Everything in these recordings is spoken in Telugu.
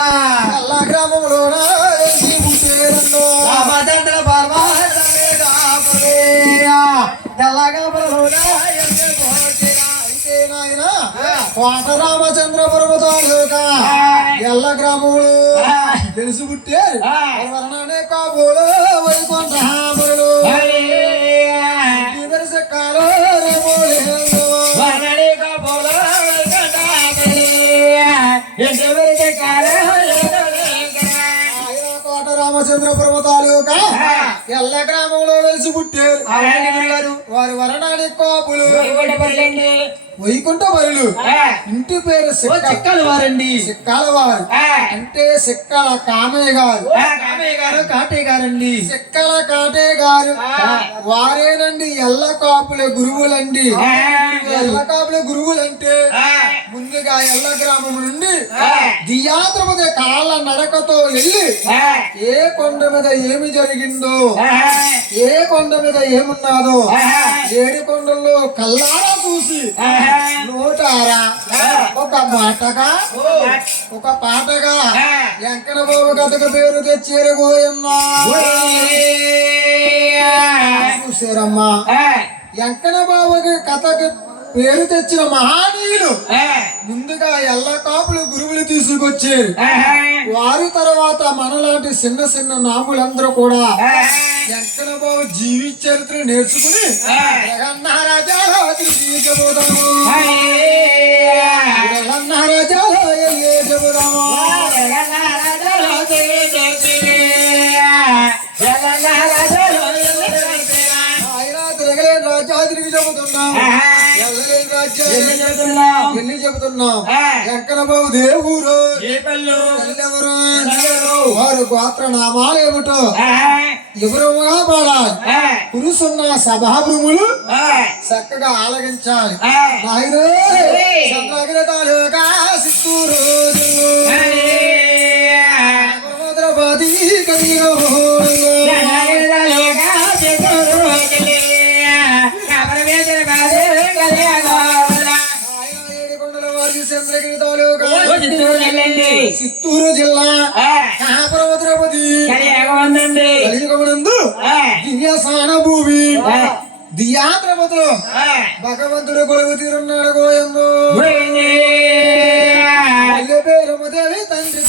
అల్లా నాయన. కోట రామచంద్ర పర్వతాలుక ఎల్ల గ్రామములు తెలిసి పుట్టే. వర్ణనే కాబోలు వైకుంఠ హామరులు. కాలో రేమోలేందో. ಕಾರಣ రామచంద్ర పర్వతాలు ఎల్ల గ్రామంలో వెలిసి పుట్టారు. వారి వరణానికి కాపులు. వైకుంఠ పర్లేండి. వైకుంఠ వరులు ఆ. ఇంటి పేరు ఓ సిక్క చిక్కలు వారండి. సిక్కాల వారు. అంటే సిక్కల కామయ్య గారు. కామయ్య గారు కాటయ్య గారండి. సిక్కల కాటే గారు. వారేనండి ఎల్ల కాపుల గురువులండి. ఎల్ల కాపుల గురువులంటే ముందుగా ఎల్ల గ్రామం నుండి. దియాత్రపతి కాళ్ళ నడకతో వెళ్ళి ఆ, ఏ కొండ మీద ఏమి జరిగిందో? ఏ కొండ మీద ఏమున్నాదో. ఏడు కొండల్లో కల్లారా చూసి. నోటారా ఒక మాటగా ఒక పాటగా. ఎంకన బాబు కథకు పేరు తెచ్చేరు గోయమ్మా. చూసారమ్మా ఎంకన బాబుకి కథకు పేరు తెచ్చిన మహానీయులు. ముందుగా ఎల్ల కాపులు గురువులు తీసుకొచ్చారు. వారి తర్వాత మనలాంటి చిన్న చిన్న నాములందరూ కూడా. ఎంకన బాబు జీవిత చరిత్ర నేర్చుకుని చెబుదాము జగన్నారాజా తిరిగి చెబుతున్నాం. ఎల్లి చెబుతున్నాం. ఎంకన బాబు దేవుడు. వారు గోత్ర నామాలేమిటో ఎవరుగా పాడాలి పురుషున్న సభాభృములు చక్కగా ఆలగించాలి చంద్రగిరి చిత్తూరు జిల్లా కాపరభద్రపతి కలియుగమునందు దివ్యసాన భూమి భగవంతుడు కొలువు తీరున్నాడు గోయందు పేరు తండ్రి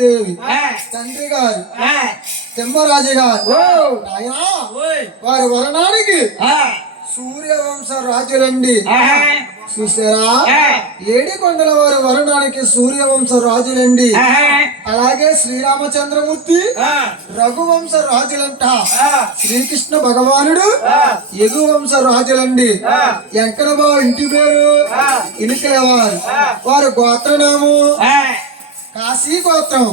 వీరమ్మదేవి తండ్రి గారు తిమ్మరాజు గారు వారి వరణానికి సూర్యవంశ రాజులండి. చూసారా? ఏడికొండల వారి వరణానికి సూర్యవంశ రాజులండి. అలాగే శ్రీరామచంద్రమూర్తి రఘువంశ రాజులంట. శ్రీకృష్ణ భగవానుడు యగువంశ రాజులండి. ఎంకనబాబు ఇంటి పేరు ఇనుకలవారు. వారు గోత్రనాము కాశీ గోత్రం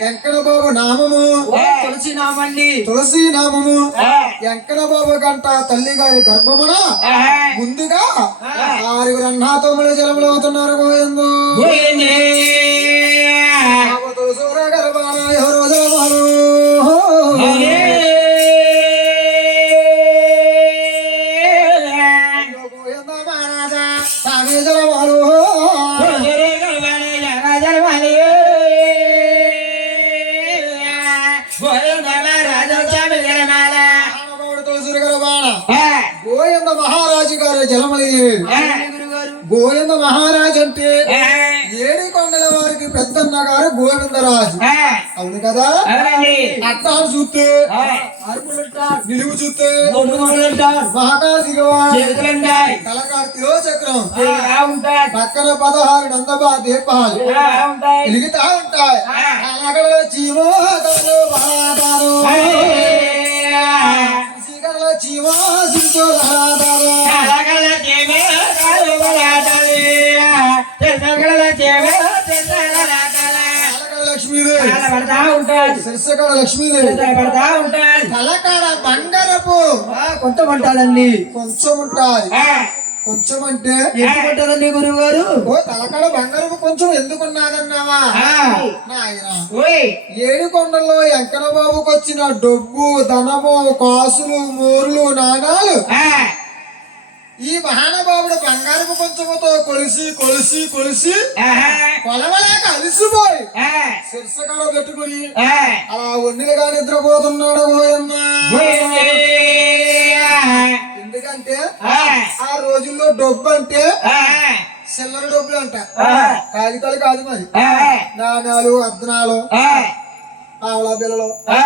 వెంకటబాబు నామము. తులసి నామండి తులసి నామము వెంకటబాబు గంట తల్లి గారి గర్భమున ముందుగా ఆరుగురు అన్నాతముల జలములు అవుతున్నారు గోయందు చూస్తే మహాకాశిగవా కలకార్తిలో చక్రం. పక్కన పదహారు నందబా దీపాలు. వెలుగుతా ఉంటాయి. మహాదారు. చీమో మహాదారు. లక్ష్మీదేవి. పడతా ఉంటాడు కలకడ బంగారపు. కొంత పట్టాలండి కొంచెం ఉంటాయి కొంచెం అంటే ఎందుకు గురువు గారు ఓ తలకాడ బంగారం కొంచెం ఎందుకున్నాదన్నావా? నాయన. ఓయ్. ఏడు కొండల్లో వెంకన్న బాబుకి వచ్చిన డబ్బు ధనము కాసులు మూర్లు నాణాలు. ఈ మహానుభావుడు బంగారపు కొంచెముతో కొలిసి కొలిసి కొలిసి కొలవలేక అలిసిపోయి ఆ. శిర్సకాడ పెట్టుకుని అలా ఒండిలుగా నిద్రపోతున్నాడు ఎందుకంటే ఆ. రోజుల్లో డబ్బు అంటే చిల్లర డబ్బులు అంట కాగితాలు కాదు మరి. అద్దనాలు ఆ. ఆవలా బిల్లలు ఆ.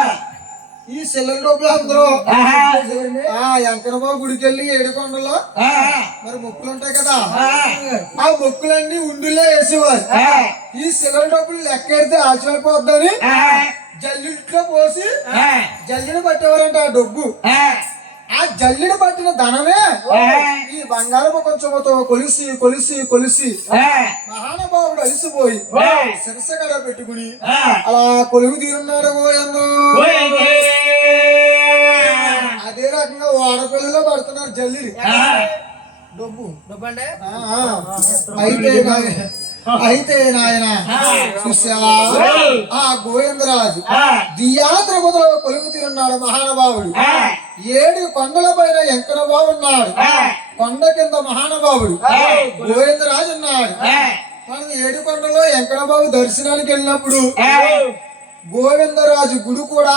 ఈ చిల్లర డబ్బులు అందరూ వెంకటబాబు గుడికి వెళ్ళి ఏడుకొండలో మరి మొక్కులు ఉంటాయి కదా. ఆ. మొక్కులన్నీ ఉండిలో వేసేవారు. ఈ చిల్లర డబ్బులు లెక్కెడితే ఆశ్చర్యపోద్దని ఆ. జల్లిట్లో పోసి జల్లిని పట్టేవారంట ఆ డబ్బు ఆ జల్లిని పట్టిన ధనమే. ఈ బంగారపు కొంచెంతో కొలిసి కొలిసి కొలిసి మహానుభావుడు అలిసిపోయి శిరసగడ పెట్టుకుని అలా కొలువు తీరున్నాడు ఓయమ్మో. అదే రకంగా వాడపల్లిలో పడుతున్నారు జల్లిని డబ్బు. డబ్బండి. ఆ, ఆ. అయితే అయితే నాయన చూసావా ఆ గోవిందరాజు దియా తిరుపతిలో కొలువు తీరున్నాడు మహానుభావుడు. ఏడు కొండల పైన ఎంకన బాగున్నాడు కొండ కింద మహానుభావుడు. గోవిందరాజు ఉన్నాడు. మనం ఏడు కొండలో ఎంకన బాబు దర్శనానికి వెళ్ళినప్పుడు గోవిందరాజు గుడి కూడా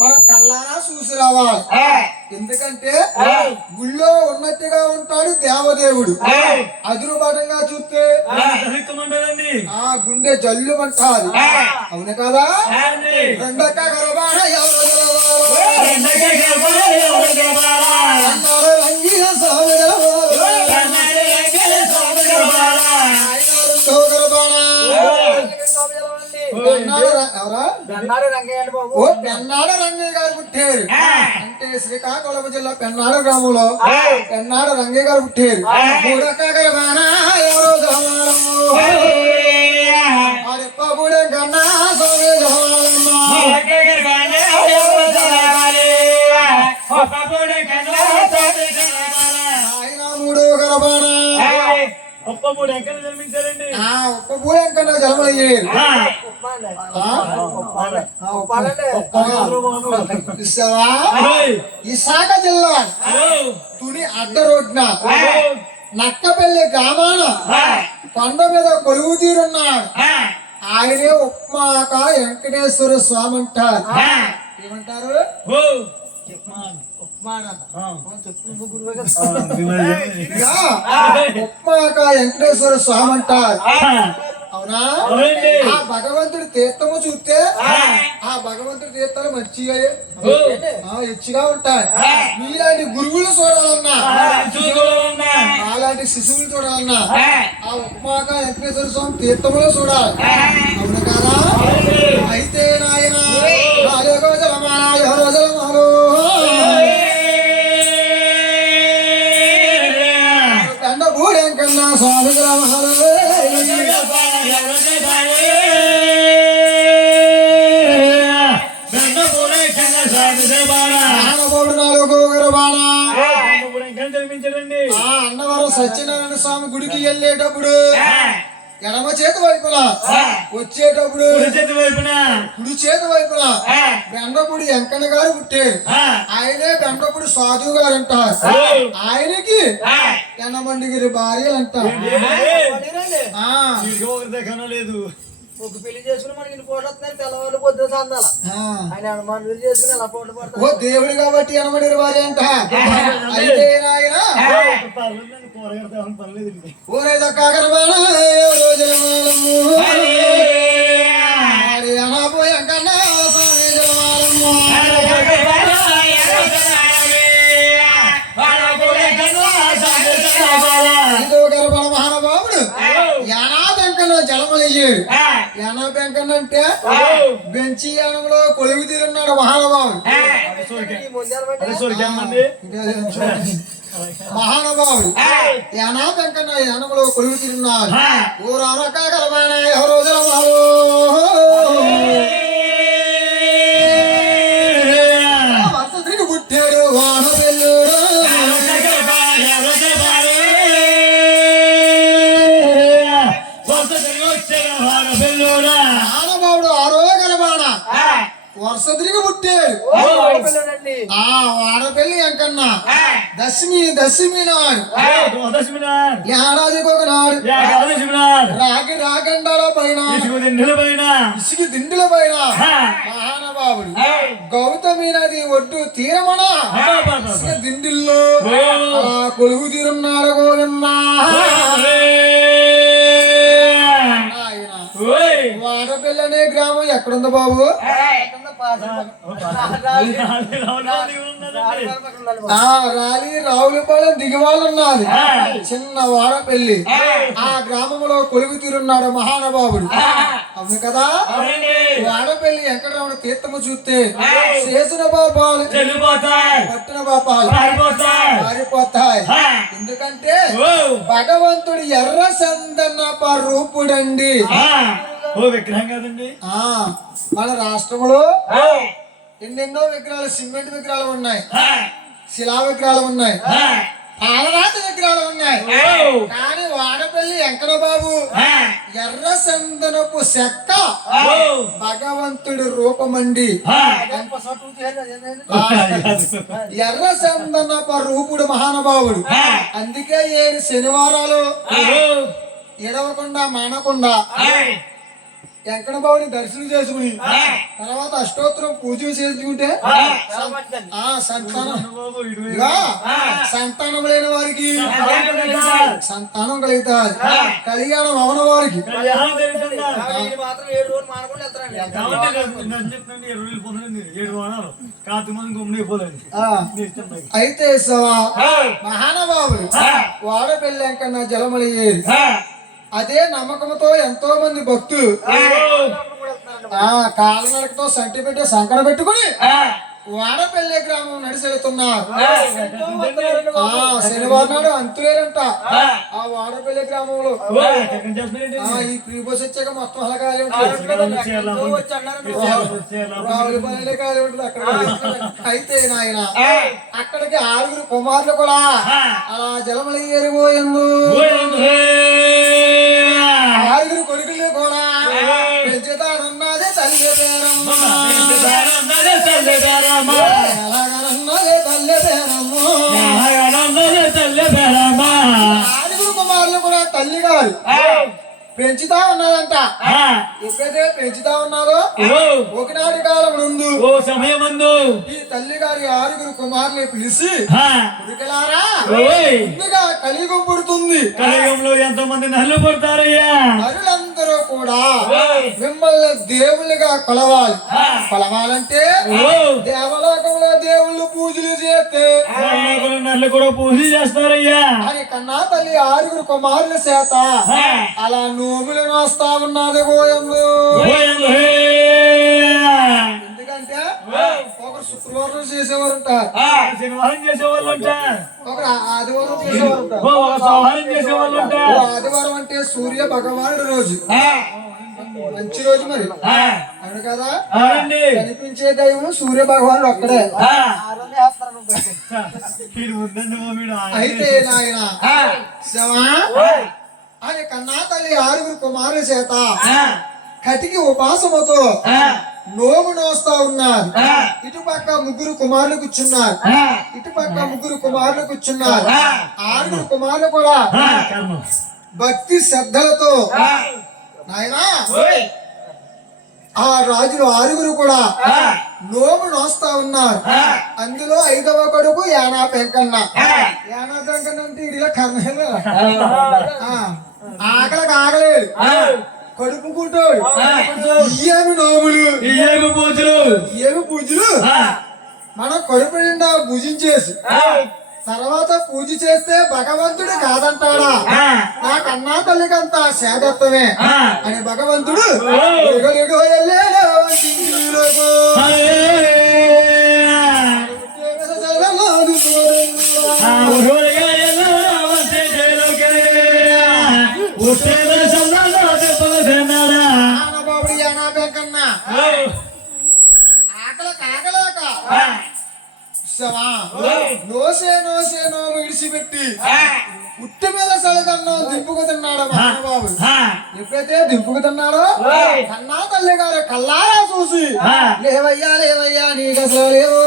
మన కళ్ళారా చూసి రావాలి. ఎందుకంటే గుళ్ళో ఉన్నట్టుగా ఉంటాడు దేవదేవుడు. అదురుబాటంగా చూస్తే ఆ గుండె జల్లు అంటారు అవును కదా? రెండక్క ఓ పెన్నాడ రంగయ్య గారు పుట్టారు. అంటే శ్రీకాకుళం జిల్లా పెన్నాడ గ్రామంలో పెన్నాడ రంగయ్య గారు పుట్టారు. కన్నా స్వామి. ఆయన మూడో గర్భాన ఎక్కడ జన్మించారండి. ఒక్క విశాఖ జిల్లా. తుని అడ్డ రోడ్న నక్కపల్లి గ్రామాన కొండ మీద కొలువు తీరున్నాడు. ఆయనే ఉప్మాక వెంకటేశ్వర స్వామి అంటారు. ఏమంటారు? వెంకటేశ్వర స్వామి అంటారు అవునా? ఆ భగవంతుడి తీర్థము చూస్తే ఆ. భగవంతుడి తీర్థాలు మంచిగా ఆ, హెచ్చుగా ఉంటాయి. మీలాంటి గురువులు చూడాలన్నా. అలాంటి శిశువులు చూడాలన్నా. ఆ. ఉప్మాక వెంకటేశ్వర స్వామి తీర్థములో చూడాలి. అవును కదా? అయితే నాయన నాలుగో జలమాన స్వామి జలమాలో అన్నవరం సత్యనారాయణ స్వామి గుడికి వెళ్ళేటప్పుడు ఎడమ చేతి వైపున. వచ్చేటప్పుడు చేతి వైపున. కుడి చేతి వైపున. బెండపుడి వెంకన్న గారు పుట్టారు ఆయనే బెండపుడి సాధువు గారు అంటారు ఆయనకి ఎన్నమండిగిరి ఒకరి దగ్గర లేదు ఒక పెళ్ళి చేసుకుని మనకి ఇన్ని పోటీ వస్తున్నాయి తెల్లవారు పొద్దున సందాల. ఆ. ఆయన హనుమాన్ చేసుకుని ఎలా పోటీ పడతారు? ఓ దేవుడు కాబట్టి ఎనమడిగిరి భార్య అంట. అయితే పర్లేదు ఊరే దక్కాగరబాణ రోజుల అనపోయి స్వామి ఇదో బెంకన్న అంటే బెంచి యానంలో కొలువు తీరున్నాడు మహానుభావుడు. మహానుభావుడు. యానా బెంకన్న యానంలో కొలువు తీరున్నాడు. ఓ రానక గర్భణ ఎంకన్న దశమి దశమి నాడు. ఏడాదికి ఒక నాడు. రాగి రాగండాల పైన. ఇసుక దిండుల పైన. ఇసుక దిండుల పైన. ఆ. మహానుభావుడు. గౌతమి నది ఒడ్డు తీరమన? ఇసుక దిండుల్లో. ఆ కొలువు తీరున్నాడు గోవిందా ఆయన ఓయ్ వాడపల్లి అనే గ్రామం ఎక్కడుంది బాబు? ఆ, ఆ రాలి రావులపాలెం దిగివాళ్ళు ఉన్నది చిన్న వాడపల్లి. ఆ గ్రామంలో కొలువు తీరున్నాడు మహానుభావుడు. అవును కదా? వాడపల్లి వెంకటరమణ తీర్థము చూస్తే చేసిన పాపాలు పట్టిన పాపాలు పారిపోతాయి. ఎందుకంటే భగవంతుడు ఎర్ర సందన్నప రూపుడండి ఆ. ఓ విగ్రహం కదండి. ఆ మన రాష్ట్రంలో ఎన్నెన్నో విగ్రహాలు సిమెంట్ విగ్రహాలు ఉన్నాయి. శిలా విగ్రహాలు ఉన్నాయి. పాలరాతి విగ్రహాలు ఉన్నాయి. కానీ వాడపల్లి వెంకట బాబు. ఎర్ర సందనపు చెక్క భగవంతుడి రూపమండి. ఎర్ర సందనప రూపుడు మహానుభావుడు. అందుకే ఏడు శనివారాలు. ఎడవకుండా మానకుండా వెంకట బాబుని దర్శనం చేసుకుని తర్వాత అష్టోత్తరం పూజ చేసుకుంటే ఆ. సంతానం. సంతానం లేని వారికి సంతానం కలుగుతాది కళ్యాణం అవన వారికి. అయితే మహానుభావుడు వాడపల్లి వెంకన్న జలమలి అదే నమ్మకంతో ఎంతో మంది భక్తులు ఆ కాలనడకతో సంటి పెట్టి సంకర పెట్టుకుని వాడపల్లి గ్రామం నడిచి వెళ్తున్నారు. ఆ. శనివారం నాడు అంతులేరంట. ఆ. వాడపల్లి గ్రామంలో. ఈ ఫ్రీ బస్ వచ్చాక మొత్తం చేయాలా? రావులపల్లి కాదు ఉంటుంది. అక్కడ అయితే నాయన అక్కడికి ఆరుగురు కుమారులు కూడా అలా జలమలి ఏరిపోయింది ఆరుగురు కుమారులు కూడా తల్లి గారు పెంచుతా ఉన్నదంట ఎప్పుడైతే పెంచుతా ఉన్నారో ఒకనాటి కాలం ముందు ఓ సమయమందు ఈ తల్లి గారి ఆరుగురు కుమారులు పిలిచి ఓయ్. ముందుగా కలియుగం పుడుతుంది. కలియుగంలో ఎంతో మంది నల్లు పడతారయ్యా. నరులందరూ కూడా మిమ్మల్ని దేవుళ్ళుగా కొలవాలి. కొలవాలంటే దేవలోకంలో దేవుళ్ళు పూజలు చేస్తే కూడా పూజ చేస్తారయ్యా. అని కన్నా తల్లి ఆరుగురు కుమారుల చేత అలా నోములను వస్తా ఉన్నది హే. ఎందుకంటే శుక్రవారం చేసేవారు ఉంటారు ఆ, శనివారం చేసేవాళ్ళు ఆదివారం చేసేవారు ఉంటారు ఓ, ఒక సంహారం చేసేవాళ్ళు ఓ ఉంటారు ఆదివారం అంటే సూర్య భగవానుడి రోజు. ఆ, మంచి రోజు మరి. ఆ, అవును కదా? కనిపించే దైవం సూర్య భగవానుడు ఒక్కడే. ఆయన. అయితే నాయన శవా అని కన్నా తల్లి ఆరుగురు కుమారుల చేత ఆ, కటికి ఉపాసముతో ఆ, నోము నోస్తా ఉన్నారు. ఇటు పక్క ముగ్గురు కుమారులు కూర్చున్నారు. ఆ, ఇటు పక్క ముగ్గురు కుమారులు కూర్చున్నారు. ఆరుగురు కుమారులు కూడా. భక్తి శ్రద్ధలతో. నాయనా. ఆ రాజులు ఆరుగురు కూడా నోము నోస్తా ఉన్నారు. అందులో ఐదవ కొడుకు యానా పెంకన్న యానా పెంకన్న అంటే ఇడిలో కర్ణేలు. ఆకలికి ఆగలేడు కడుపు కూటోడు ఏమి నోములు పూజలు మనం కడుపు నిండా భుజించేసి తర్వాత పూజ చేస్తే భగవంతుడు కాదంటాడా ఆ, నాకన్నా తల్లికంత శాదత్వమే. అని భగవంతుడు ఓ. కాగలేక ఆ, శవా. నోసే నోసే నోము ఇడిచిపెట్టి. పుట్టి మీద సలదన్నం దింపుకు తిన్నాడు మహానుభావుడు ఎప్పుడైతే దింపుకు తిన్నాడో కన్నా తల్లి గారు కల్లారా చూసి లేవయ్యా లేవయ్యా నీకు అసలు లేవు.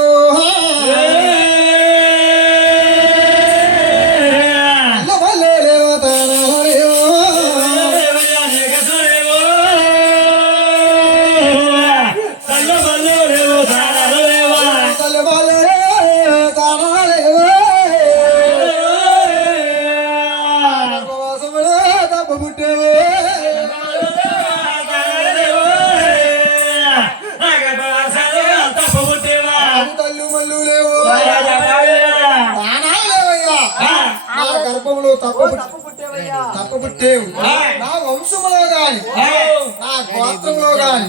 పుట్టేవు నా వంశములో గాని నా గోత్రంలో గాని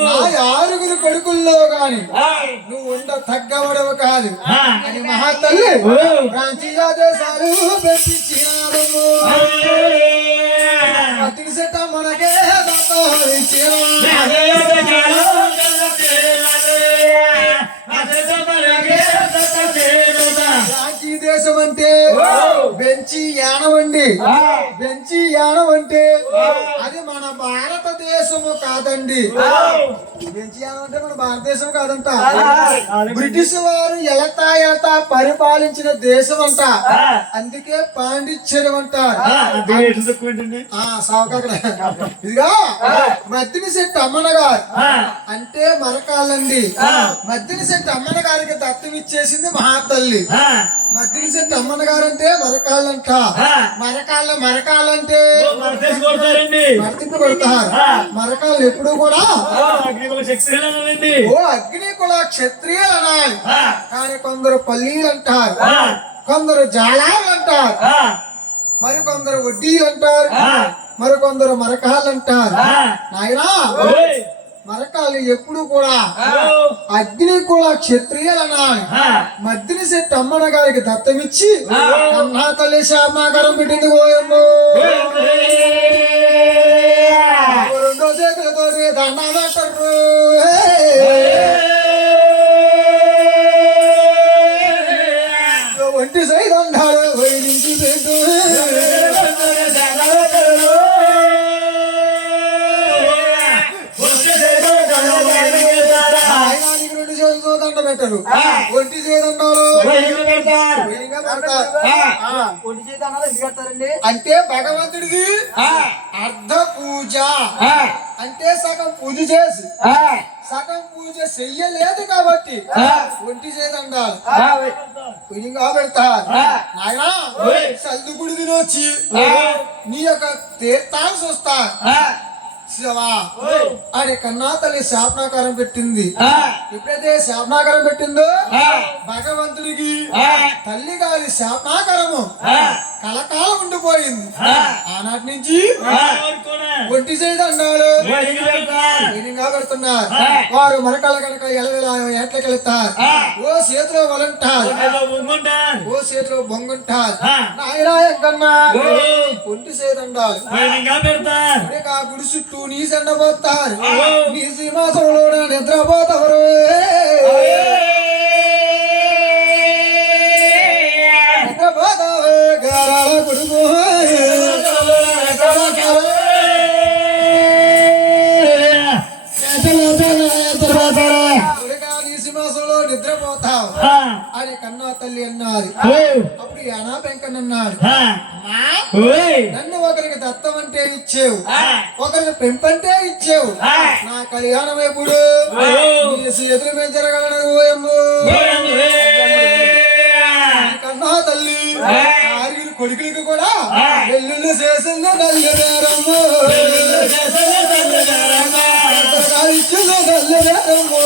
నా ఆరుగురు కొడుకుల్లో గాని నువ్వు ఉండ తగ్గవడవు కాదు అని మహాతల్లి పెట్టించినారము అతికి సెట్ట మనకే దత్తవరించిన బెంచి యానం అంటే అది మన భారతదేశము కాదండి. బెంచి యానం అంటే మన భారతదేశం కాదంట. బ్రిటిష్ వారు ఎలతా ఎలతా పరిపాలించిన దేశం అంట అందుకే పాండిచ్చేరి అంటారు ఇదిగా మద్దిని శెట్టి అమ్మన గారు. అంటే మరకాలండి మద్దిని శెట్టి అమ్మన గారికి దత్తం ఇచ్చేసింది మహాతల్లి శెట్టి అమ్మన గారు అంటే మరకాళ్ళంట మరకాళ్ళ మరకాలంటే మరతింపు కొడతారు. మరకాళ్ళు ఎప్పుడు కూడా ఓ అగ్ని కుల క్షత్రియులు అనాలి. కానీ కొందరు పల్లీలు అంటారు. కొందరు జాలాలు అంటారు. మరి కొందరు వడ్డీలు అంటారు. మరి కొందరు మరకాలు అంటారు. నాయనా. మరకాలు ఎప్పుడు కూడా అగ్ని కూడా క్షత్రియులు అనాలి మద్దిని శెట్టి అమ్మన గారికి దత్తమిచ్చి అన్నా తల్లి శాపనాకారం పెట్టింది గోయమ్మ అంటే భగవంతుడికి అర్ధ పూజ. అంటే సగం పూజ చేసి సగం పూజ చెయ్యలేదు కాబట్టి ఒంటి చేదండాలి పుణ్యంగా పెడతారు. నాయనా సల్దుగుడి తినొచ్చి నీ యొక్క తీర్థాలు చూస్తారు శివా ఆడి కన్నా తల్లి శాపనాకారం పెట్టింది. ఎప్పుడైతే శాపనాకారం పెట్టిందో భగవంతుడికి తల్లి గారి శాపనాకారము కలకాలం ఉండిపోయింది. ఆనాటి నుంచి ఒంటి చేతి అన్నాడు మీనింగా పెడుతున్నారు. వారు మరకల కనుక ఎలవెల ఎట్లకి వెళ్తారు. ఓ చేతిలో వలంటారు. ఓ చేతిలో బొంగుంటారు. నాయనాయ కన్నా ఒంటి ఆ. గుడి చుట్టూ నీ సెండబోతారు నీ శ్రీమాసంలో నిద్రపోతారు నిద్రపోతావే గారాల కొడుకు. సింహాసనంలో నిద్రపోతావు అని కన్నా తల్లి అన్నారు అప్పుడు యానా వెంకన్న అన్నాడు. నన్ను ఒకరికి దత్తం అంటే ఇచ్చేవు. ఒకరికి పెంపంటే ఇచ్చేవు. నా కళ్యాణం ఎప్పుడు చేతుల మీద జరగలను కన్నా తల్లి ఆరుగురు కొడుకులకి కూడా ఎల్లుళ్ళు చేసిందో నల్లనేరమ్ము ఇచ్చిందో నల్లనేరమ్ము